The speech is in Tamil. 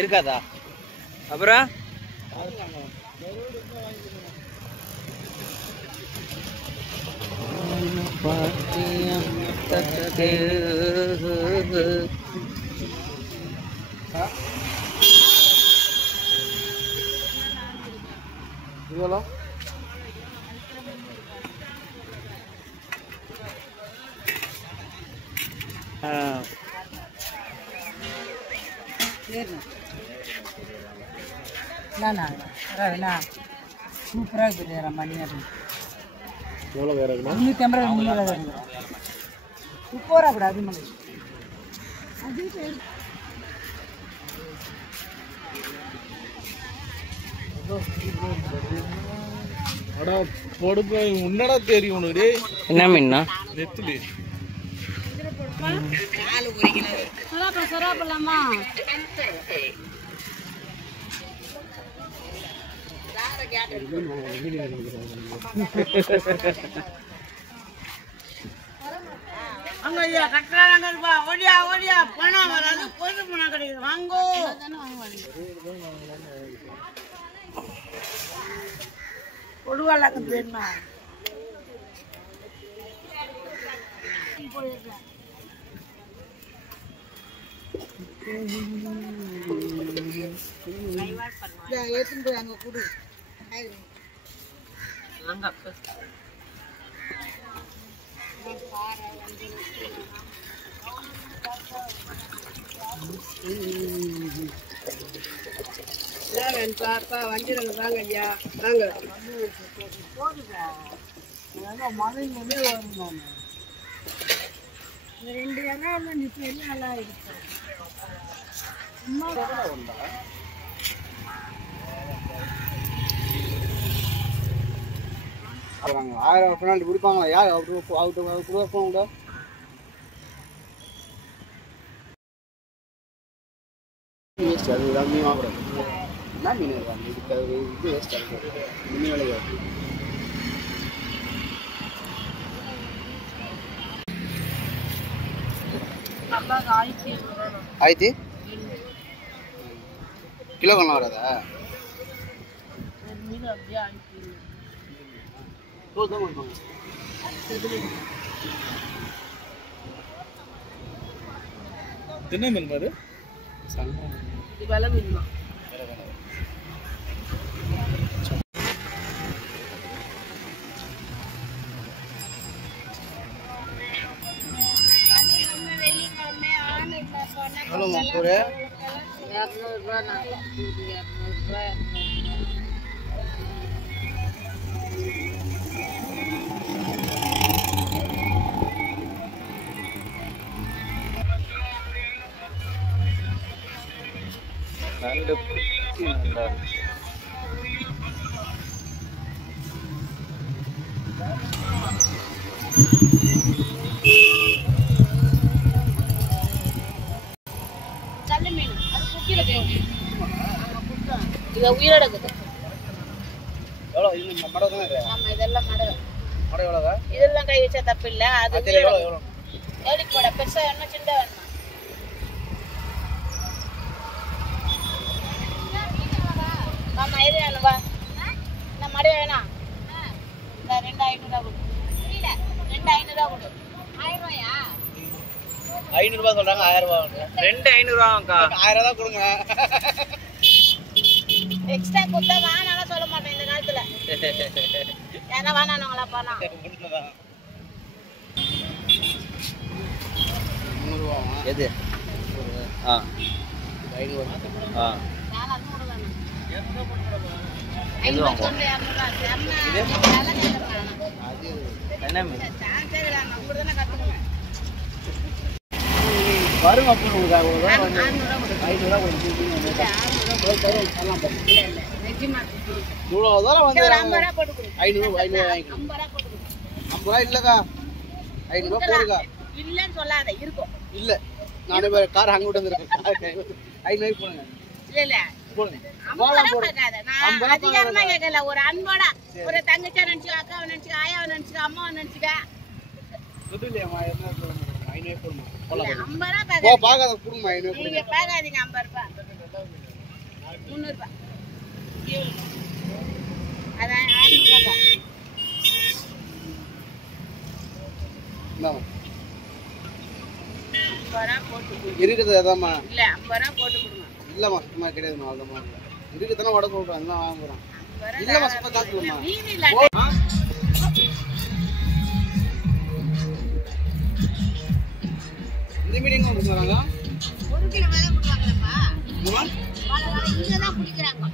இருக்காதா? அப்புறம் இவ்வளோ சூப்பராக இருக்குது மணி எவ்வளோ வேறு இருக்குமா? 350 சூப்பராக கூட அது மணி அடா பொடுப்பு உன்னடா தெரியும் உனக்கு. என்ன மீன்னா? நெத்திலி சொராப்பலாமா அங்க ஐயா கட்டுறாங்கப்பா. ஓடியா ஓடியா பணம் வராது பொது பணம் கிடைக்குது வாங்கோ. கொடுவாளாக்கு தெரியுமா? ஏத்துட்டு போய் அங்க கொடு. வண்டியில் வாங்க ஐயா வாங்க. மழை வந்து வரும். 2 இடம் நிற்க நல்லா இருக்கு. அப்புறம் 1000 பெனால்ட்டி பிடிப்பாங்களா? யார் அவுட்டு போங்க. வேஸ்ட் அது மீன் வாங்குறோம். என்ன மீன் வாங்க இதுக்கு இது வேஸ்ட் ஆகுது. மீன் விளையாது. ஆயிரத்தி கிலோ கொண்டு வராதா? என்ன மீன் பாரு? வெலை மீன் தான். எவ்வளோ ஒரு 200 ரூபா. 200 ரூபா. கல்லு மீன் அது குட்டியில இது உயிரோட இருக்குது. எவ்வளோ இது மடை தானே? ஆமா இதெல்லாம் மடை. மடை எவ்வளோதா? இதெல்லாம் கை வச்சா தப்பு இல்லை. அது எவ்வளோ எவ்வளோ ஏடிக்கு போட பெருசா வேணுமா சின்ன வேணுமா? ஆமா இது வேணும் வா. இந்த மடை வேணாம். இந்த 2500 கொடு. 2500 கொடு. 1000 ரூபாயா? 500 ரூபாய் சொல்றாங்க. 1000 ரூபாய் 2500 ரூபாக்கா. 1000 தான் கொடுங்க. எக்ஸ்ட்ரா கொடுத்தா வேணாலும் சொல்ல மாட்டேன் இந்த காலத்துல. ஏன்னா வேணானுங்களா பணம் 300 ரூபா எது? 500 எது வாங்க? அது என்ன மீன்? வரும் அப்புறம் உங்களுக்கு 500 ரூபா இவ்வளோ தூரம் வந்து 500 வாங்கிக்கணும். 50 ரூபா இல்லைக்கா. 500 ரூபா போடுக்கா. இல்லன்னு சொல்லாத இருக்கும். இல்லை நானே கார் அங்கே விட்டு வந்துருக்கேன். 500 போடுங்க. இல்ல போடுங்க. அதிகாரமா கேட்கல. ஒரு அன்போட ஒரு தங்கச்சியா நினைச்சுக்க, அக்காவை நினைச்சுக்க, ஆயாவை நினைச்சுக்க, அம்மாவை நினைச்சுக்க. துட்டு இல்லையாம்மா? 500 போடுமா? 50 ரூபா பார்க்காத கொடுங்கம்மா. 500 நீங்க பார்க்காதீங்க. 50 ரூபாய் 300 அதான் 600 இந்தாம்மா. 50 ரூபா போட்டு கொடு. இருக்குது அதாம்மா. இல்ல 50 ரூபா போட்டு கொடுங்க. இல்லம்மா சும்மா கிடையாதும்மா அவ்வளோமா இருக்குதானே உடம்பு சொல்கிறேன் அதெல்லாம் வாங்க போகிறேன் 50 ரூபா இல்லம்மா சும்மா காசு கொடுமா மீன் இல்ல இந்த மீடியம் கொண்டு வராங்க 1 கிலோ மேல கொடுவாங்கப்பா. இங்கம்மா வாழ இங்க தான் குடிக்கறாங்க.